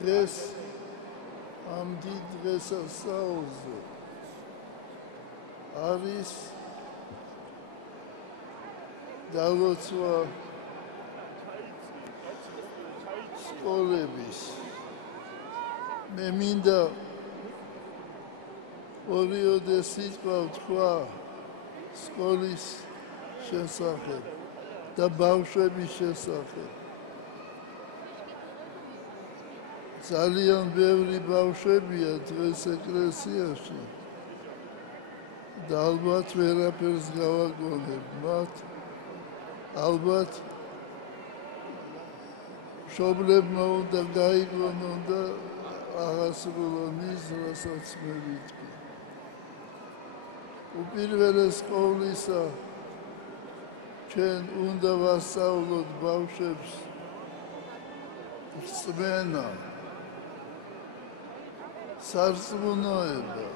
დღეს ამ დიდ დღესასწაულზე არის დალოცვა სკოლების. მე მინდა ორიოდე სიტყვა ვთქვა სკოლის შესახებ და ბავშვების შესახებ. ძალიან ბევრი ბავშვებია დღეს ეკლესიაში და ალბათ ვერაფერს გავაგონებ მათ. ალბათ მშობლებმა უნდა გაიგონონ და აღასრულონ ის, რასაც მე ვიტყვი. უპირველეს ყოვლისა ჩვენ უნდა ვასწავლოთ ბავშვებს რწმენა, სარწმუნოება.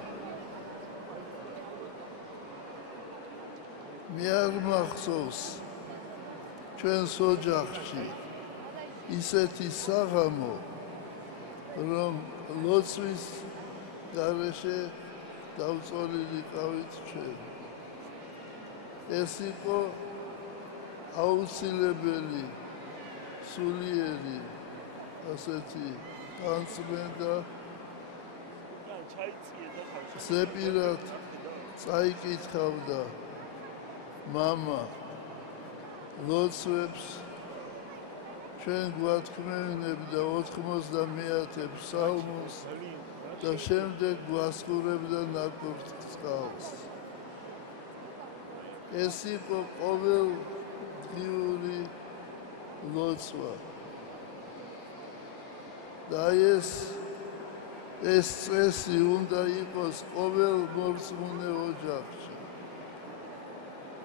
მე არ მახსოვს ჩვენს ოჯახში ისეთი საღამო, რომ ლოცვის გარეშე დავწოლილიყავით ჩვენ. ეს იყო აუცილებელი, სულიერი, ასეთი განწმენდა. ზეპირად წაიკითხავდა მამა ლოცვებს, ჩვენ გვათქმევინებდა 91 ფსალმოს და შემდეგ გვასხურებდა ნაკურთხ წყალს. ეს იყო ყოველდღიური ლოცვა და ეს წესი უნდა იყოს ყოველ მორწმუნე ოჯახში.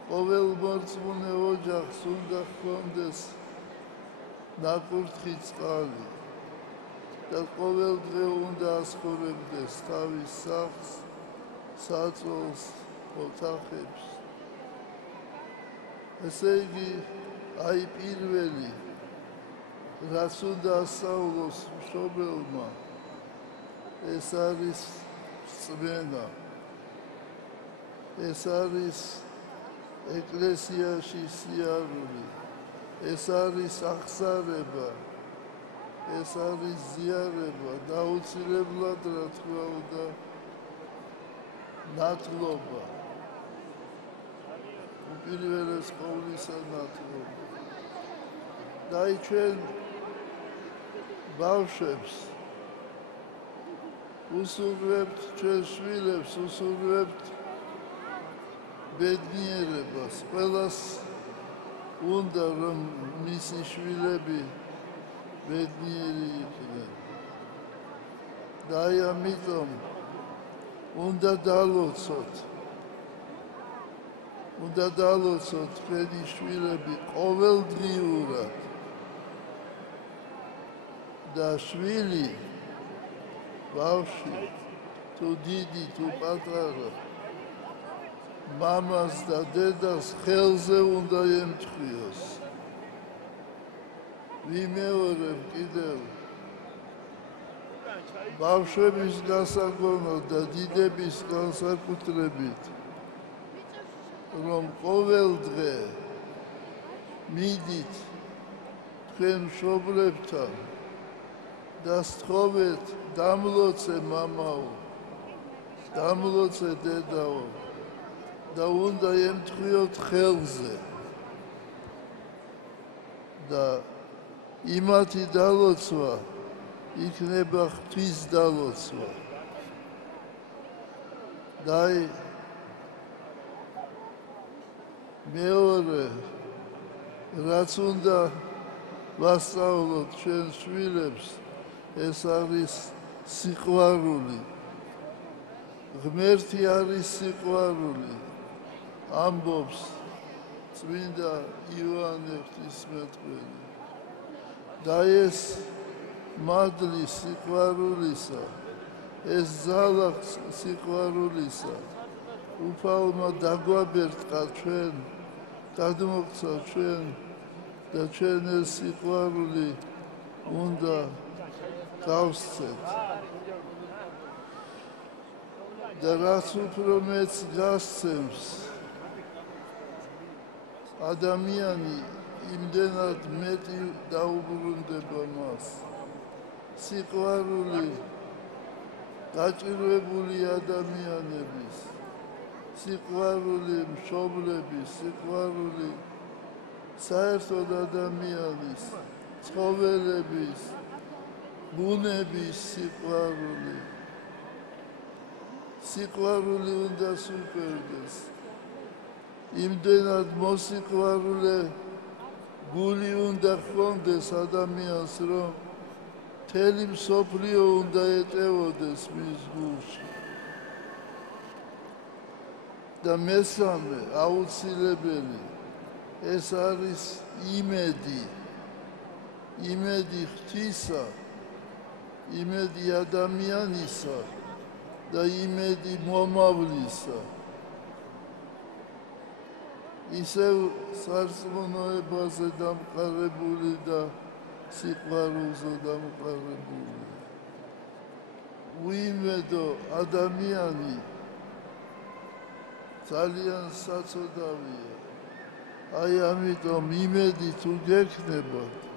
ყოველ მორწმუნე ოჯახს უნდა ჰქონდეს ნაკურთხი წყალი და ყოველ დღე უნდა ასხურებდეს თავის სახლს, საწოლს, ოთახებს. ესე იგი, აი პირველი, რაც უნდა ასწავლოს მშობელმა, ეს არის რწმენა. ეს არის ეკლესიაში სიარული. ეს არის აღსარება. ეს არის ზიარება და აუცილებლად, რა თქმა უნდა, ნათლობა. უპირველეს ყოვლისა ნათლობა. და აი ჩვენ ბავშვებს უსურვებთ, ჩვენ შვილებს უსურვებთ ბედნიერებას. ყველას უნდა, რომ მისი შვილები ბედნიერი იყვნენ. და აი ამიტომ უნდა დალოცოთ თქვენი შვილები ყოველდღიურად. და შვილი, ბავშვი, თუ დიდი, თუ პატარა, მამას და დედას ხელზე უნდა ემთხვიოს. ვიმეორებ კიდევ, ბავშვების გასაგონად და დიდების განსაკუთრებით, რომ ყოველ დღე მიდით თქვენ მშობლებთან და სთხოვეთ, დამლოცე მამაო, დამლოცე დედაო და უნდა ემთხვიოთ ხელზე. და იმათი დალოცვა იქნება ღვთის დალოცვა. და მეორე, რაც უნდა ვასწავლოთ ჩვენ შვილებს, ეს არის სიყვარული. ღმერთი არის სიყვარული, ამბობს წმინდა იოანე ღვთისმეტყველი. და ეს მადლი სიყვარულისა, ეს ძალა სიყვარულისა უფალმა დაგვაბერტყა ჩვენ, გადმოგცა ჩვენ და ჩვენ ეს სიყვარული უნდა გავსცეთ და რაც უფრო მეც გასცემს ადამიანი იმდენად მეტი დაუბრუნდება მას სიყვარული გაჭირვებული ადამიანების სიყვარული მშობლების სიყვარული საერთოდ ადამიანის ცხოველების ბუნების სიყვარული უნდა სუპერდეს იმდენად მოსიყვარულე გული უნდა ჰქონდეს ადამიანს რომ მთელი მსოფლიო უნდა ეტევოდეს მის გულში და მესამე აუცილებელი ეს არის იმედი ღვთისა იმედი ადამიანისა და იმედი მომავლისა ისევ სარწმუნოებაზე დამყარებული და სიყვარულზე დამყარებული უიმედო ადამიანი ძალიან საწოდავია აი ამიტომ იმედი თუ გექნებათ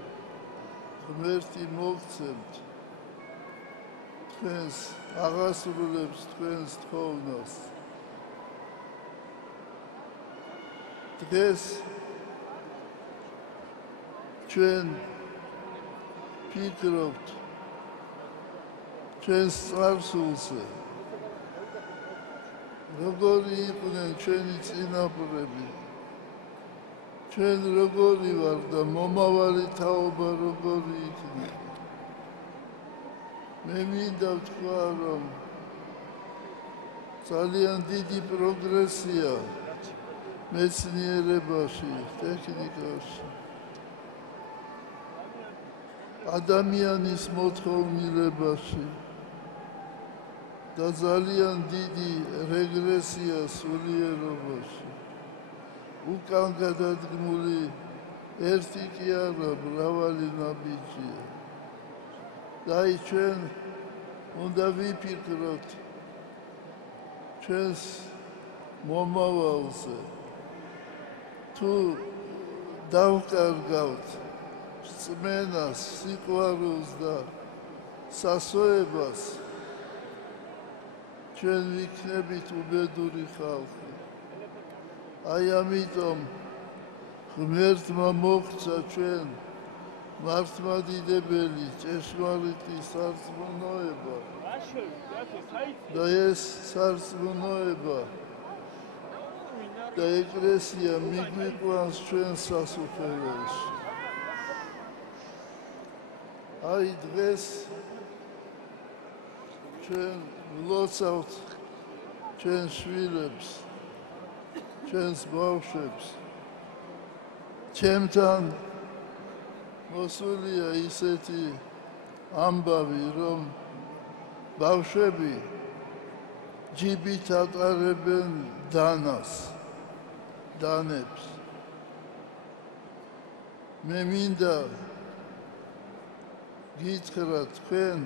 ღმერთი მოგცემთ თქვენს აღასრულებს თქვენს თხოვნას დღეს ჩვენ ფიქრობთ ჩვენს წარსულზე როგორი იყვნენ ჩვენი წინაპრები ჩვენ როგორი ვარ და მომავალი თაობა როგორი იქნება მე მინდა ვთქვა რომ ძალიან დიდი პროგრესია მეცნიერებაში ტექნიკაში ადამიანის მოთხოვნილებაში და ძალიან დიდი რეგრესია სულიერობაში უკან გადადგმული ერთი კი არა მრავალი ნაბიჯია და ჩვენ უნდა ვიფიქროთ ჩვენს მომავალზე თუ დავკარგავთ რწმენას სიყვარულს და სასოებას ჩვენ ვიქნებით უბედური ხალხი აი ამიტომ ღმერთმა მოგცა ჩვენ მართლმადიდებელი ჭეშმარიტი სარწმუნოება და ეს სარწმუნოება და ეკლესია მიგვიყვანს ჩვენ სასუფეველში აი დღეს ჩვენ ვლოცავთ ჩვენ შვილებს ჩვენს ბავშვებს ჩემთან მოსულია ისეთი ამბავი რომ ბავშვები ჯიბით ატარებენ დანებს მე მინდა გითხრა თქვენ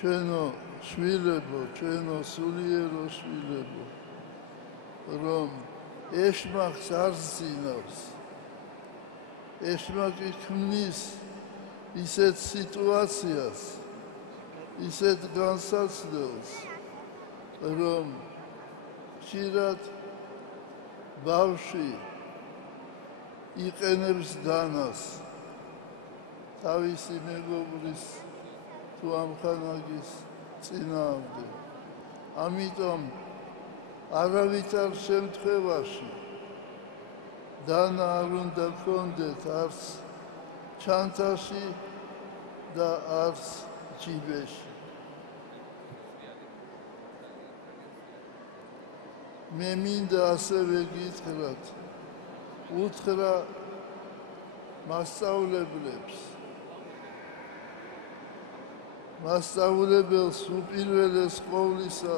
ჩვენო შვილებო ჩვენო სულიერო შვილებო რომ ეშმაკს არ ზინავს ეშმაკი ქმნის ისეთ სიტუაციას ისეთ განსაცდელს რომ ხშირად ბავშვი იყენებს დანას თავისი მეგობრის თუ ამხანაგის წინააღმდეგ ამიტომ არავითარ შემთხვევაში დანა არ უნდა გქონდეთ არც ჩანთაში და არც ჯიბეში მე მინდა ასევე გითხრათ უთხრა მასწავლებელს უპირველეს ყოვლისა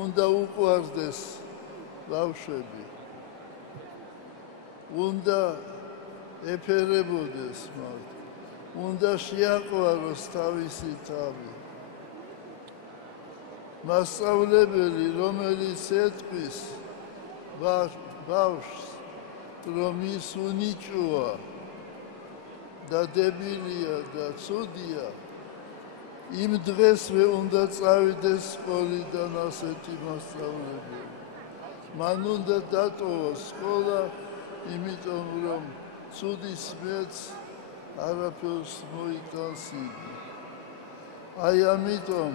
უნდა უყვარდეს ბავშვები უნდა ეფერებოდეს მათ უნდა შეაყვაროს თავისი თავი. მასწავლებელი, რომელიც ეთყვის ბავშვს, რომ ის უნიჭოა და დებილია და ცუდია, იმ დღესვე უნდა წავიდეს სკოლიდან ასეთი მასწავლებელი. მან უნდა დატოვოს სკოლა, იმიტომ რომ ცუდის მეც არაფერს მოიტანს იგი. აი ამიტომ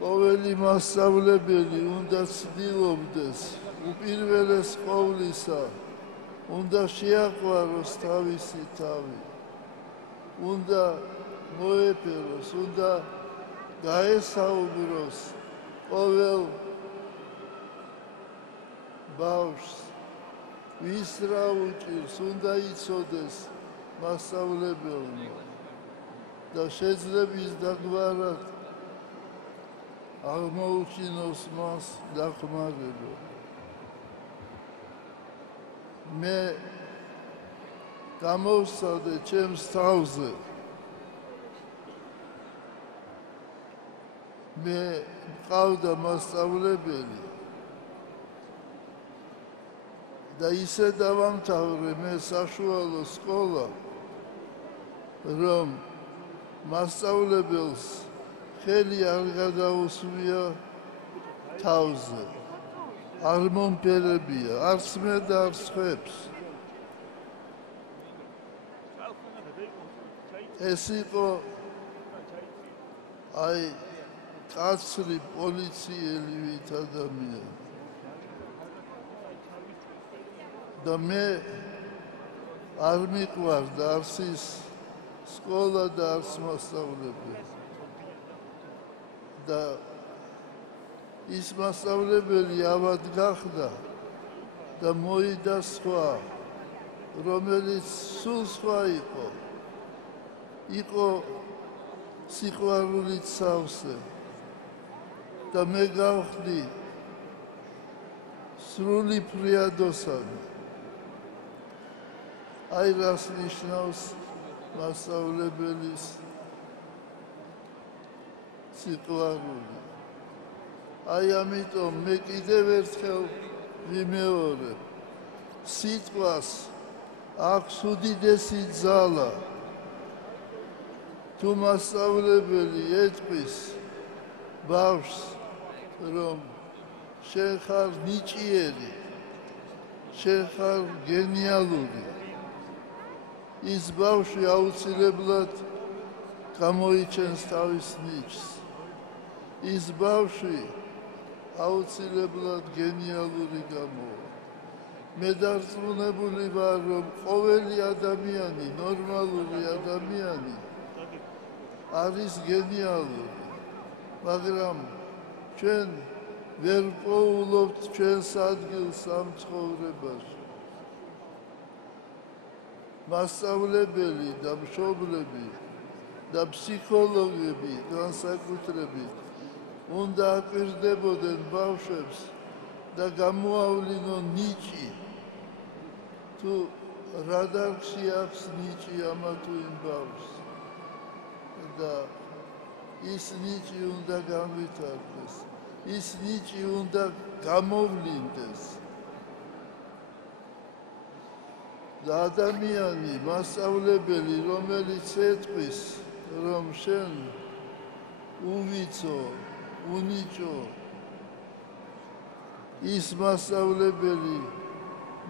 ყოველი მასწავლებელი უნდა ცდილობდეს უპირველეს ყოვლისა, უნდა შეაყვაროს თავისი თავი, უნდა მოეფეროს, უნდა გაესაუბროს ყოველ ბავშვს, ვის რა უჭირს, უნდა იცოდეს მასწავლებელმა და შეძლებს დაგვარად აღმოუჩინოს მას დახმარება. მე გამოვსადე ჩემს თავზე. მე მყავდა მასწავლებელი და ისე დავამთავრე მე საშუალო სკოლა, რომ მასწავლებელს ხელი არ გადაუსვია თავზე, არ მომფერებია, არც მე და არც ხებს. ეს იყო აი კაცრი პოლიციელივით ადამიანი. და მე არ მიყვარდა არც ის სკოლა და არც მასწავლებელი. და ის მასწავლებელი ავად გახდა და მოიდა სხვა, რომელიც სულ სხვა იყო. იყო სიყვარულით სავსე და მე გავხდი სრული ფრიადოსანი. აი რას ნიშნავს მასწავლებლის სიყვარული. აი ამიტომ მე კიდევ ერთხელ ვიმეორებ, სიტყვას აქვს უდიდესი ძალა. თუ მასწავლებელი ეთყვის ბავშვს, რომ შენ ხარ ნიჭიერი, შენ ხარ გენიალური, ის ბავშვი აუცილებლად გამოიჩენს თავის ნიჭს. ის ბავშვი აუცილებლად გენიალური გამოვა. მე დარწმუნებული ვარ, რომ ყოველი ადამიანი, ნორმალური ადამიანი არის გენიალური, მაგრამ ჩვენ ვერ პოულობთ ჩვენს ადგილს ამ ცხოვრებაში. მასწავლებელი და მშობლები და ფსიქოლოგები განსაკუთრებით უნდა აკვირდებოდნენ ბავშვებს და გამოავლინონ ნიჭი, თუ რა დარგში აქვს ნიჭი ამა თუ იმ ბავშვს. და ის ნიჭი უნდა განვითარდეს, ის ნიჭი უნდა გამოვლინდეს. და ადამიანი, მასწავლებელი, რომელიც ეთყვის, რომ შენ უვიცო, უნიჭო, ის მასწავლებელი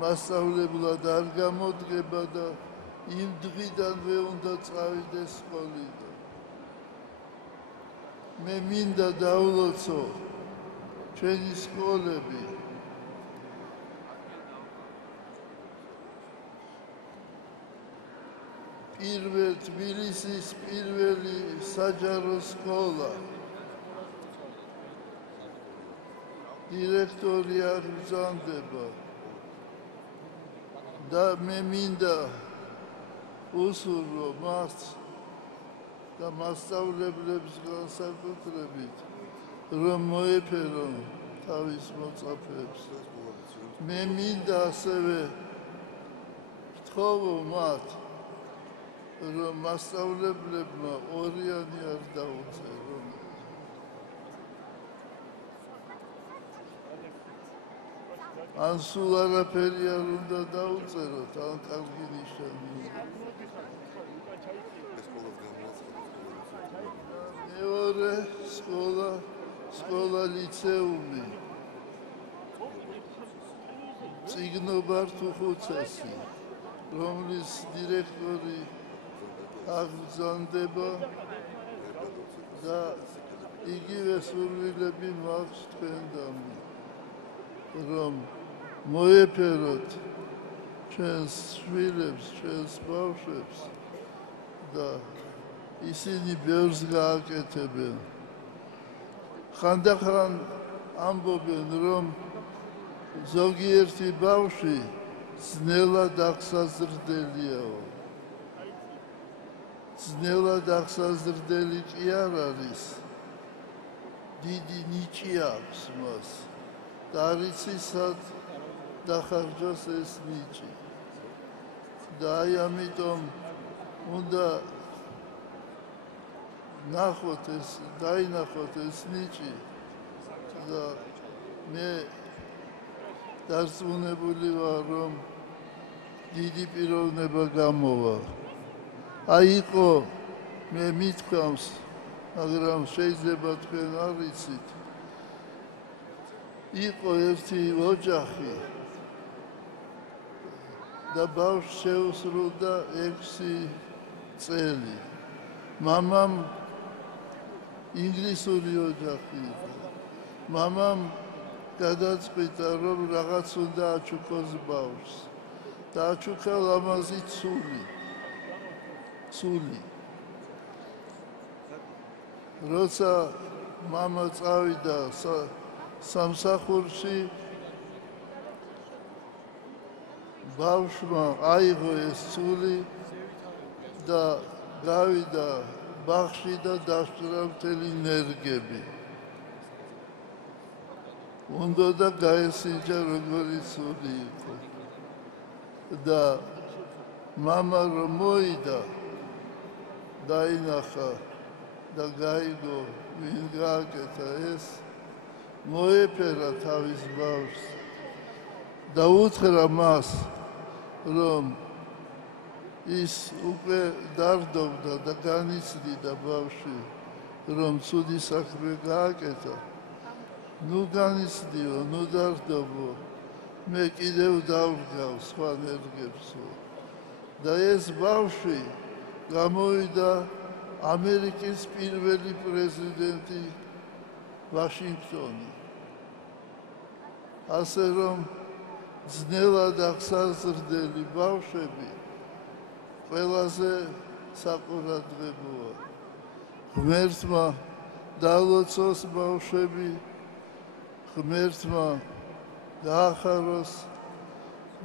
მასწავლებლად არ გამოდგება და იმ დღიდანვე უნდა წავიდეს სკოლიდან. მე მინდა დავლოცო ჩვენი სკოლები თბილისის პირველი საჯარო სკოლა. დირექტორი არ ბრძანდება და მე მინდა უსურვო მას და მასწავლებლებს განსაკუთრებით, რომ მოეფერონ თავის მოწაფეებს. მე მინდა ასევე ვთხოვო მათ, რომ მასწავლებლებმა ორიანი არ დაუწერო. ან სულ არაფერი არ უნდა დაუწეროთ, ან კარგი ნიშანია. მეორე სკოლა ლიცეუმი. წიგნობარ თუხუცესი, რომლის დირექტორი აღგზავნება და იგივე სურვილები მაქვს თქვენდამი, რომ მოეფეროთ ჩვენს შვილებს, ჩვენს ბავშვებს და ისინი ბევრს გააკეთებენ. ხანდახან ამბობენ, რომ ზოგიერთი ბავშვი ძნელად აღსაზრდელიაო. ძნელად აღსაზრდელი კი არ არის, დიდი ნიჭი აქვს მას და არ იცი სად დახარჯოს ეს ნიჭი. და აი ამიტომ უნდა დაინახოთ ეს ნიჭი და მე დარწმუნებული ვარ, რომ დიდი პიროვნება გამოვა. აი იყო, მე მithქვამს, მაგრამ შეიძლება თქვენ არ იცით, იყო ერთი ოჯახი და ბავშვს შეუსრულდა 6 წელი. მამამ ინგლისური ოჯახი იყო. მამამ გადაწყვიტა, რომ რაღაც უნდა აჩუქოს ბავშვს და აჩუქა ლამაზი ცული. როცა მამა წავიდა სამსახურში, ბავშვმა აიღო ეს ცული და გავიდა ბაღში და დასჭრა მთელი ნერგები. უნდა და გაესინჯა როგორი ცული იყო. და მამა რომ მოიდა, დაინახა და გაიგო, ვინ გააკეთა ეს, მოეფერა თავის ბავშვს და უთხრა მას, რომ ის უკვე დარდობდა და განიცდიდა ბავშვი, რომ ცუდი საქმე გააკეთა. ნუ განიცდიო, ნუ დარდობო, მე კიდევ დავდგავ სხვა ნერგებსო. და ეს ბავშვი გამოვიდა ამერიკის პირველი პრეზიდენტი ვაშინგტონი. ასე რომ ძნელად აღსაზრდელი ბავშვები ყველაზე საყურადღებოა. ღმერთმა დაალოცოს ბავშვები, ღმერთმა გაახაროს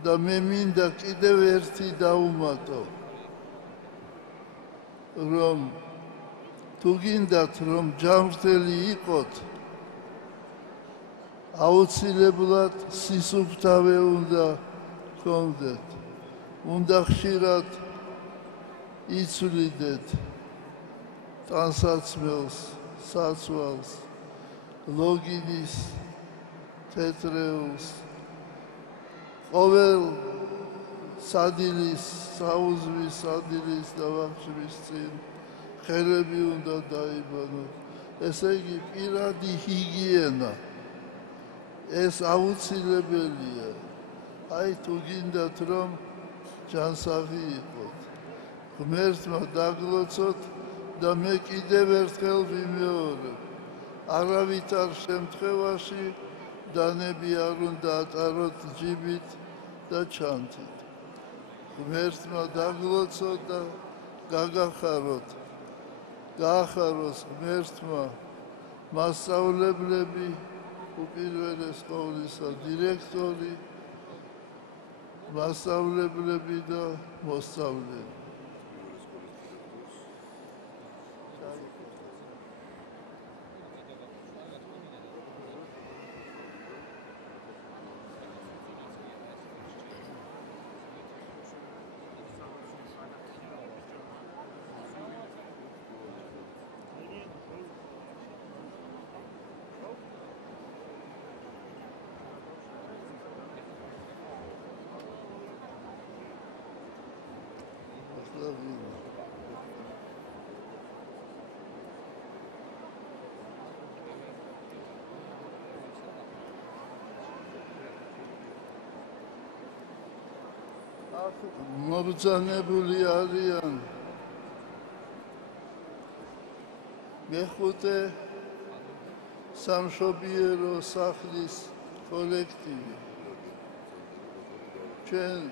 და მე მინდა კიდევ ერთი დაუმატო, რომ თუ გინდათ, რომ ჯანმრთელი იყოთ, აუცილებლად სისუფთავე უნდა გქონდეთ. უნდა ხშირად იცვლიდეთ ტანსაცმელს, საცვალს, ლოგინის თეთრეულს, ყოველ სადილის, საუზმის სადილის და ვახშმის წინ ხელები უნდა დაიბანოთ. ესე იგი პირადი ჰიგიენა, ეს აუცილებელია. აი თუ გინდათ, რომ ჯანსაღი იყოთ, ღმერთმა დაგლოცოთ და მე კიდევ ერთხელ ვიმეორებ, არავითარ შემთხვევაში დანები არ უნდა ატაროთ ჯიბით და ჩანთით. ღმერთმა დაგლოცოთ და გაგახაროთ. გაახაროს ღმერთმა მასწავლებლები, უპირველეს ყოვლისა დირექტორი, მასწავლებლები და მოსწავლეები. მობრძანებული არიან მეხუთე სამშობიარო სახლის კოლექტივი. ჩვენ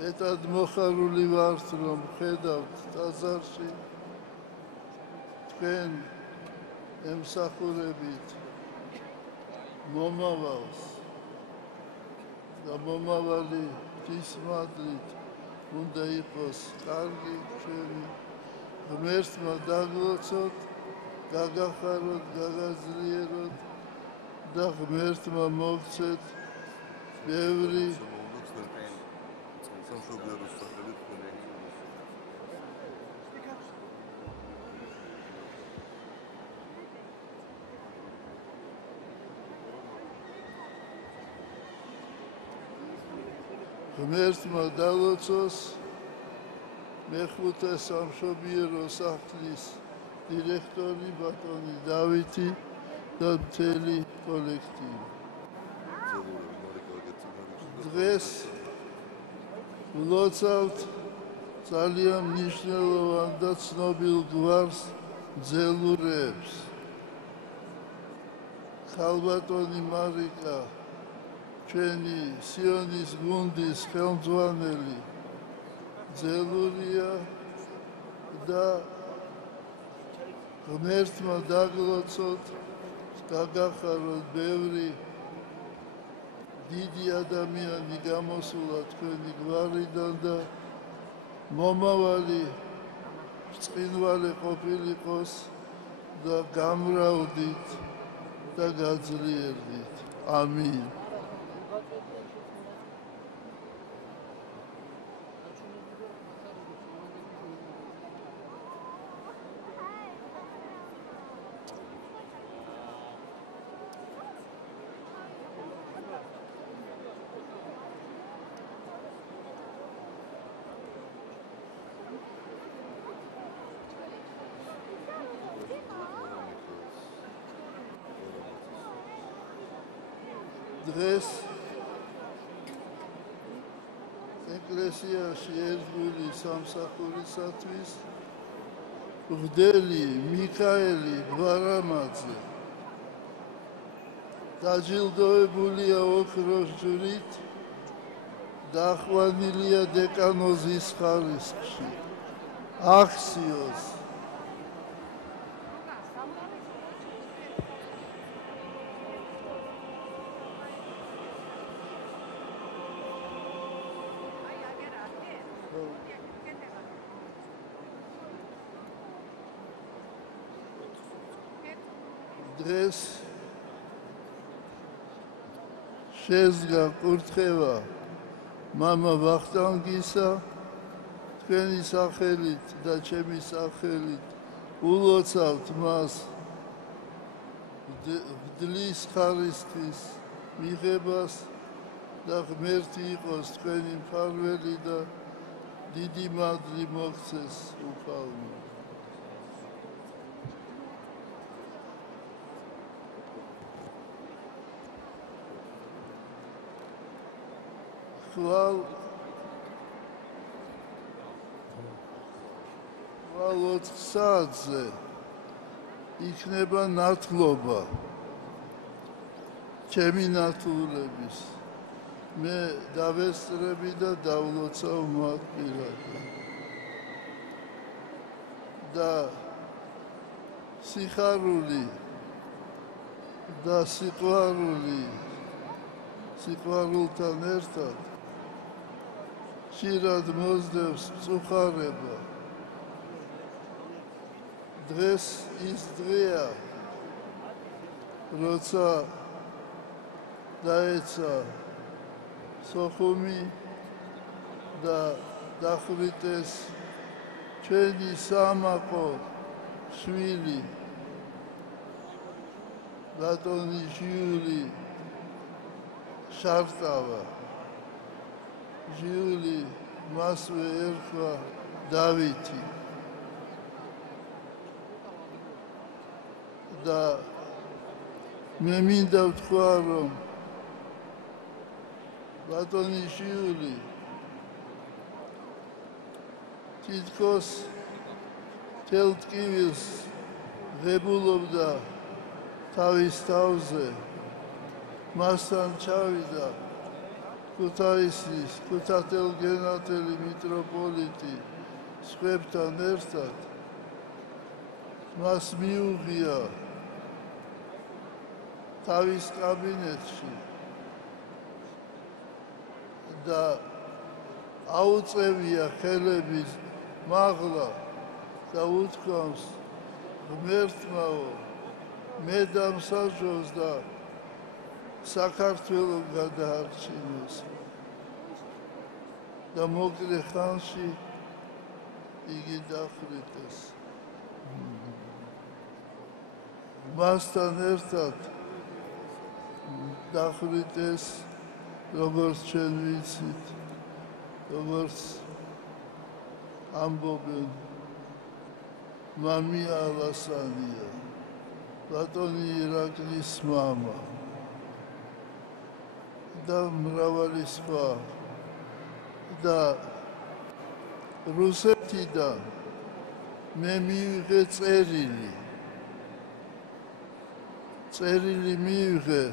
მეტად მოხარული ვართ, რომ ხედავთ ტაძარში თქვენ ემსახურებით მომავალს და მომავალი თისმადლით უნდა იყოს კარგი, ჩვენი ღმერთმა დაგლოცოთ, გაგახაროთ, გაგაძლიეროთ და ღმერთმა მოგცეთ ბევრი ღმერთმა დალოცოს მეხუთე სამშობიარო სახლის დირექტორი ბატონი დავითი და მთელი კოლექტივი. დღეს ვლოცავთ ძალიან მნიშვნელოვან და ცნობილ გვარს ძელურებს. ქალბატონი მარიკა ჩვენი სიონის გუნდის ხელმძღვანელი ძელურია და ღმერთმა დაგლოცოთ, გაგახაროთ ბევრი დიდი ადამიანი გამოსულა თქვენი გვარიდან და მომავალი ბრწყინვალე ყოფილიყოს და გამრავლდით და გაძლიერდით. ამინ. დღეს ეკლესიაში ერთგული სამსახურისათვის მღვდელი მიქაელი გვარამაძე დაჯილდოებულია ოქროს ჯვრით, დახვანილია დეკანოზის ხარისხში. ახსიოს დღეს შეზღა კურთხევა მამა ვახტანგისა თქვენი სახელით და ჩემი სახელით ულოცავთ მას მღვდლის ხარისხის მიღებას და ღმერთი იყოს თქვენი მფარველი და დიდი მადლი მოგცეს უფალმა. ხვალ 4 საათზე იქნება ნათლობა ჩემი ნათლულების. მე დავესწრები და დავლოცავ მათ პირადად. და სიხარული და სიყვარულთან ერთად ხშირად მოსდევს მწუხარება. დღეს ის დღეა, როცა დაეცა სოხუმი და დახვრიტეს ჩვენი სამაყო შვილი ბატონი ჟიული შარტავა. ჟიული მასვე ერქვა დავითი და მე მინდა ვთქვა, რომ ბატონი ჟიული თითქოს თელ ტკივილს ღებულობდა თავის თავზე, მასთან ჩავიდა ქუთაისის ქუთათელ-გენათელი მიტროპოლიტი სხვებთან ერთად, მას მიუღია თავის კაბინეტში და აუწევია ხელების მაღლა და უთქვამს ღმერთმაო, მე დამსაჯოს და საქართველო გადაარჩინოს და მოკლე ხანში იგი დახვრიტეს. მასთან ერთად დახვრიტეს, როგორც ჩვენ ვიცით, როგორც ამბობენ, მამია ალასანია, ბატონი ირაკლის მამა და მრავალი სხვა. და რუსეთიდან მე მივიღე წერილი მივიღე,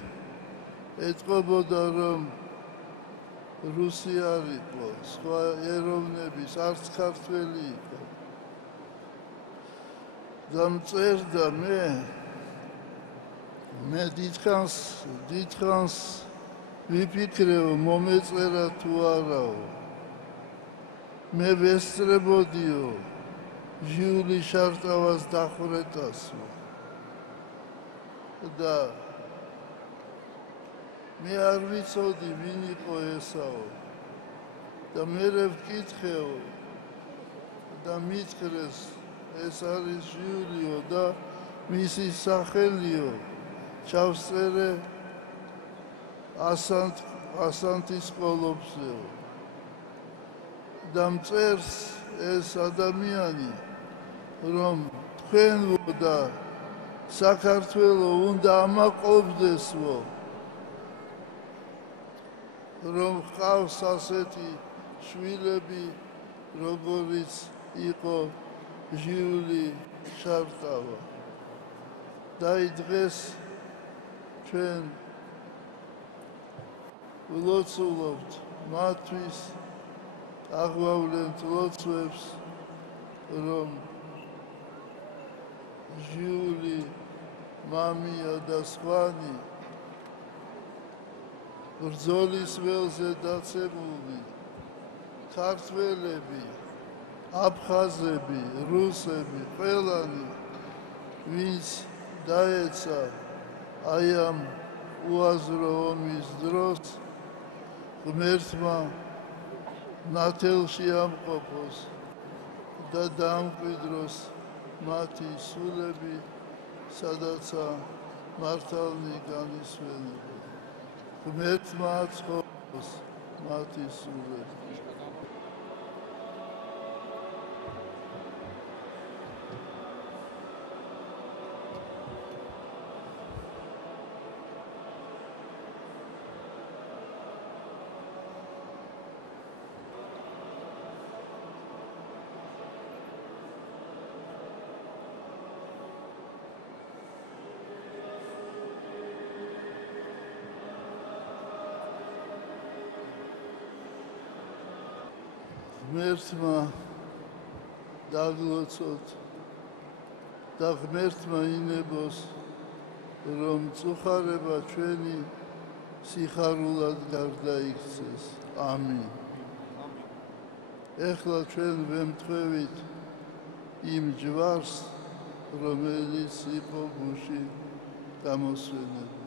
ეტყობოდა, რომ რუსი არ იყო, სხვა ეროვნების, არც ქართველი იყო. და მწერდა მე დიდხანს ვიფიქრეო, მომეწერა თუ არაო. მე ვესწრებოდიო ჟიული შარტავას დახვრეტასო. და მე არ ვიცოდი, ვინ იყო ესაო. და მერე ვკითხეო და მითხრეს, ეს არის ჟიულიო და მისი სახელიო, ჩავსწერე ასანთის ყოლობზეო. და მწერს ეს ადამიანი, რომ თქვენო და საქართველო უნდა ამაყობდესო, რომ ჰყავს ასეთი შვილები, როგორიც იყო ჟიული შარტავა. და დღეს ჩვენ ვლოცულობთ მათთვის, აღვავლენთ ლოცვებს, რომ ჟიული, მამია და სხვანი ბრძოლის ველზე დაცემული ქართველები, აფხაზები, რუსები, ყველანი, ვინც დაეცა აი ამ უაზრო ომის დროს, ღმერთმა ნათელში ამყოფოს და დაამკვიდროს მათი სულები, სადაცა მართალნი განისვენებო. ღმერთმა აწყობს მათი სულები. ღმერთმა დაგლოცოთ და ღმერთმა ინებოს, რომ წუხარება ჩვენი სიხარულად გარდაიქცეს. ამინ. ეხლა ჩვენ ვემთხვევით იმ ჯვარს, რომელიც იყო გუში გამოსვენებული.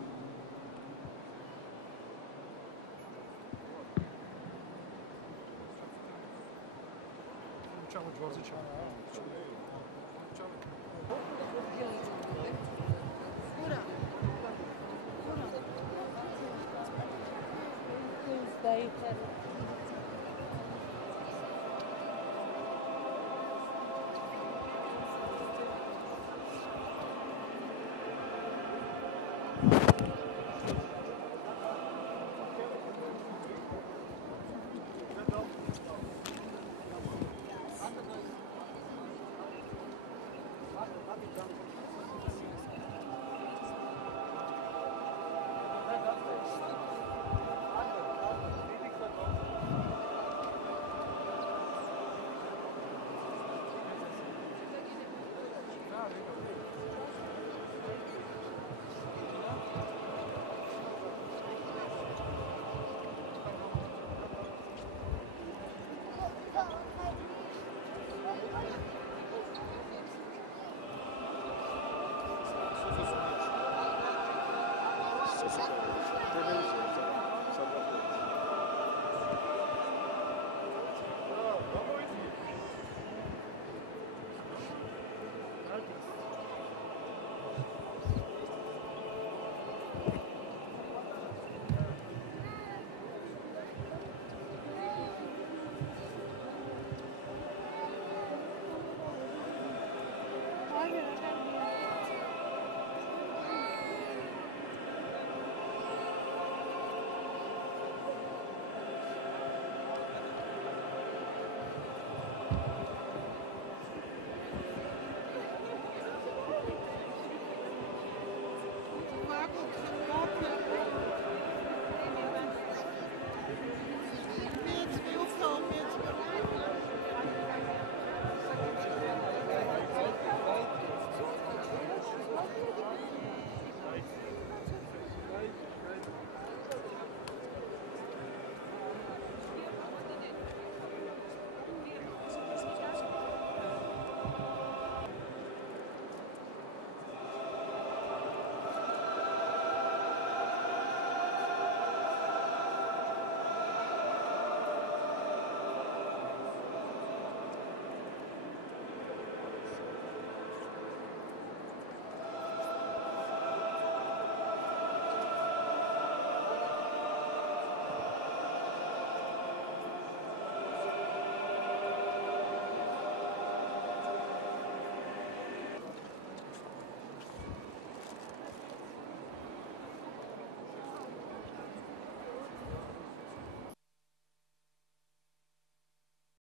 ხალხი განკუთვნილი